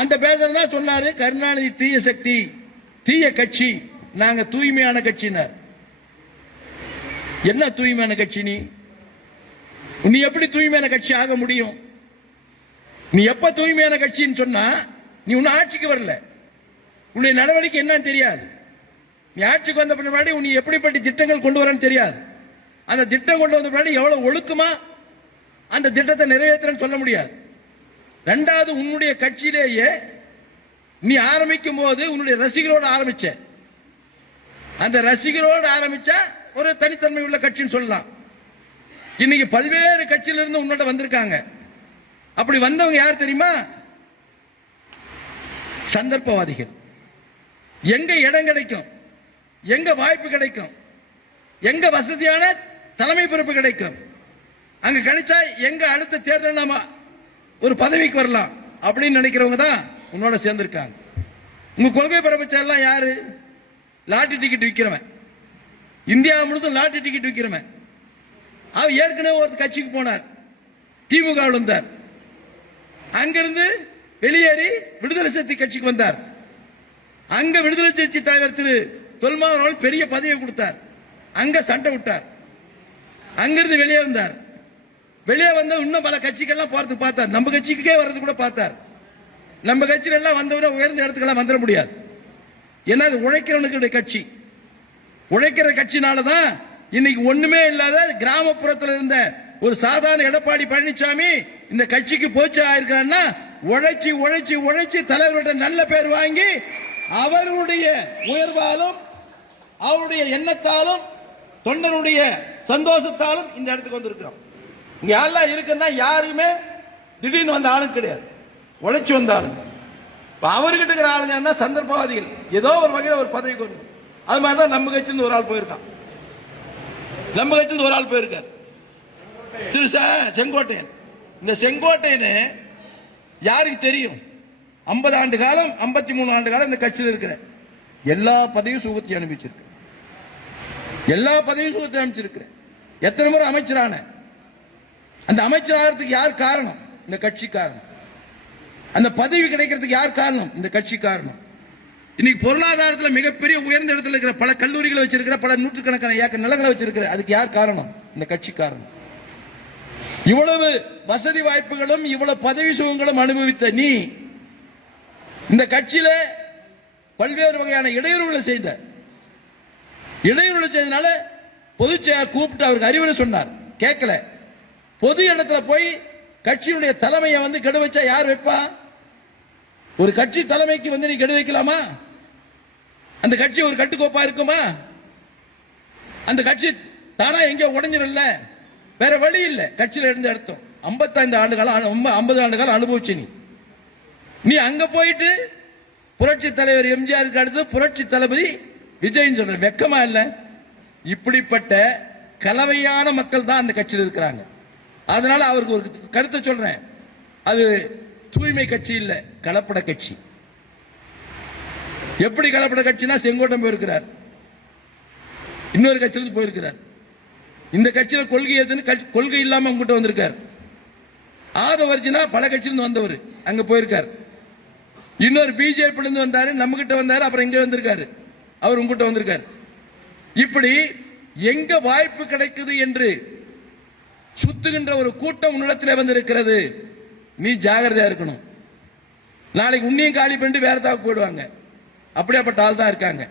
அந்த பேசுறதா தான் சொன்னாரு கருணாநிதி தீய சக்தி, தீய கட்சி, நாங்க தூய்மையான கட்சினார். என்ன தூய்மையான கட்சி? நீ எப்படி தூய்மையான கட்சி ஆக முடியும்? நீ எப்ப தூய்மையான கட்சின்னு சொன்னா நீ உன்ன ஆட்சிக்கு வரல, உன்னுடைய நடவடிக்கை என்னன்னு தெரியாது. நீ ஆட்சிக்கு வந்த பின்னாடி நீ எப்படிப்பட்ட திட்டங்கள் கொண்டு வரன்னு தெரியாது. அந்த திட்டம் கொண்டு வந்த பின்னாடி எவ்வளவு ஒழுக்கமா அந்த திட்டத்தை நிறைவேற்றன்னு சொல்ல முடியாது. ரெண்டாவது, உன்னுடைய கட்சியிலேயே நீ ஆரம்பிக்கும் போது உன்னுடைய ரசிகரோடு ஆரம்பிச்ச. அந்த ரசிகரோடு ஆரம்பிச்சா ஒரு தனித்தன்மை உள்ள கட்சின்னு சொல்லலாம். இன்னைக்கு பல்வேறு கட்சியிலிருந்து உன்னோட வந்திருக்காங்க. அப்படி வந்தவங்க யார் தெரியுமா? சந்தர்ப்பவாதிகள். எங்க இடம் கிடைக்கும், எங்க வாய்ப்பு கிடைக்கும், எங்க வசதியான தலைமை பொறுப்பு கிடைக்கும், அங்க கிடைச்சா எங்க அடுத்த தேர்தல் நாம ஒரு பதவிக்கு வரலாம் அப்படின்னு நினைக்கிறவங்க தான் உன்னோட சேர்ந்திருக்காங்க. உங்க கொள்கை பரப்பச்செல்லாம் யாரு? லாட்டரி டிக்கெட் விற்கிறவன், இந்தியா முழுசும் லாட்டரி டிக்கெட் விற்கிறவன். அவர் ஏற்கனவே ஒரு கட்சிக்கு போனார், திமுக வந்தார், அங்கிருந்து வெளியேறி விடுதலை சிறுத்தை கட்சிக்கு வந்தார். அங்க விடுதலை சிறுத்தை தலைவர் திரு தொல்மாவன் அவர்கள் பெரிய பதவியை கொடுத்தார், அங்க சண்டை விட்டார், அங்கிருந்து வெளியே வந்தார். வெளியே வந்து இன்னும் பல கட்சிகள்லாம் போறதுக்கு பார்த்தார், நம்ம கட்சிக்கே வர்றது கூட பார்த்தார். நம்ம கட்சியில எல்லாம் வந்தவரை உயர்ந்த இடத்துக்கெல்லாம் வந்துட முடியாது. ஏன்னா அது உழைக்கிறவனுக்கு கட்சி. உழைக்கிற கட்சினாலதான் இன்னைக்கு ஒண்ணுமே இல்லாத கிராமப்புறத்தில் இருந்த ஒரு சாதாரண எடப்பாடி பழனிசாமி இந்த கட்சிக்கு போச்சு ஆயிருக்கிறான்னா உழைச்சி உழைச்சி உழைச்சி தலைவருடைய நல்ல பேர் வாங்கி அவருடைய உயர்வாலும் அவருடைய எண்ணத்தாலும் தொண்டனுடைய சந்தோஷத்தாலும் இந்த இடத்துக்கு வந்திருக்கிறோம். இங்க யாரெல்லாம் இருக்குன்னா யாருமே திடீர்னு வந்த ஆளும் கிடையாது, உழைச்சு வந்தாலும். அவர்கிட்ட இருக்கிற ஆளுங்க என்ன சந்தர்ப்பவாதிகள், ஏதோ ஒரு வகையில் ஒரு பதவிக்கு வரும். அது மாதிரிதான் நம்ம கட்சியிலிருந்து ஒரு ஆள் போயிருக்கான். நம்ம கட்சியிலிருந்து ஒரு ஆள் போயிருக்கார், திரு செங்கோட்டையன். இந்த செங்கோட்டையன் யாருக்கு தெரியும்? 50 ஆண்டு காலம் 53 ஆண்டு காலம் இந்த கட்சியில் இருக்கிற எல்லா பதவியும் சுகத்தை அனுப்பிச்சிருக்க, எல்லா பதவியும் சுகத்தை அனுப்பிச்சிருக்கிற. எத்தனை முறை அமைச்சரான? அந்த அமைச்சராகிறதுக்கு யார் காரணம்? இந்த கட்சி காரணம். அந்த பதவி கிடைக்கிறதுக்கு யார் காரணம்? இந்த கட்சி காரணம். இன்னைக்கு பொருளாதாரத்தில் மிகப்பெரிய உயர்ந்த இடத்துல இருக்கிற பல கல்லூரிகளை வச்சிருக்கிற, பல நூற்றுக்கணக்கான ஏக்கர் நிலங்களை வச்சிருக்கிற, அதுக்கு யார் காரணம்? இந்த கட்சி காரணம். இவ்வளவு வசதி வாய்ப்புகளும் இவ்வளவு பதவி சுகங்களும் அனுபவித்த நீ இந்த கட்சியில பல்வேறு வகையான இடையூறுகளை செய்த. இடையூறுகளை செய்தனால பொதுச்செயலாளர் கூப்பிட்டு அவருக்கு அறிவுரை சொன்னார், கேட்கல. பொது இடத்துல போய் கட்சியினுடைய தலைமையை வந்து கெடு வச்சா யார் வைப்பா? ஒரு கட்சி தலைமைக்கு வந்து நீ கெடு வைக்கலாமா? அந்த கட்சி ஒரு கட்டுக்கோப்பா இருக்குமா? அந்த கட்சி தானா எங்க உடைஞ்சிடல, வேற வழி இல்லை. கட்சியில இருந்து எடுத்தோம் 55 ஆண்டு காலம் 50 ஆண்டு காலம் அனுபவிச்சு நீ அங்க போயிட்டு புரட்சி தலைவர் எம்ஜிஆருக்கு அடுத்து புரட்சி தளபதி விஜய் சொல்ற வெக்கமா இல்ல? இப்படிப்பட்ட கலவையான மக்கள் தான் அந்த கட்சியில் இருக்கிறாங்க. அதனால அவருக்கு ஒரு கருத்தை சொல்றேன், அது தூய்மை கட்சி இல்ல, கலப்பட கட்சி. எப்படி கலப்பட கட்சினா செங்கோட்டம் போயிருக்கிறார், இன்னொரு கட்சியிலிருந்து போயிருக்கிறார். இந்த கட்சியில கொள்கை எதுன்னு கொள்கை இல்லாம உங்ககிட்ட வந்திருக்கார். ஆதவர்ஜினா பல கட்சியிலிருந்து வந்தவர், அங்க போயிருக்கார். இன்னொரு பிஜேபி இருந்து வந்தாரு, நம்ம கிட்ட வந்தாரு, அப்புறம் இங்க வந்திருக்காரு, அவர் உங்ககிட்ட வந்திருக்காரு. இப்படி எங்க வாய்ப்பு கிடைக்குது என்று சுத்துகின்ற ஒரு கூட்டம் உன்னிடத்தில் வந்திருக்கிறது. நீ ஜாகிரதையா இருக்கணும். நாளைக்கு உன்னையும் காலி பண்ணிட்டு வேற தாக்கு போயிடுவாங்க. அப்படியாப்பட்ட ஆள் தான் இருக்காங்க.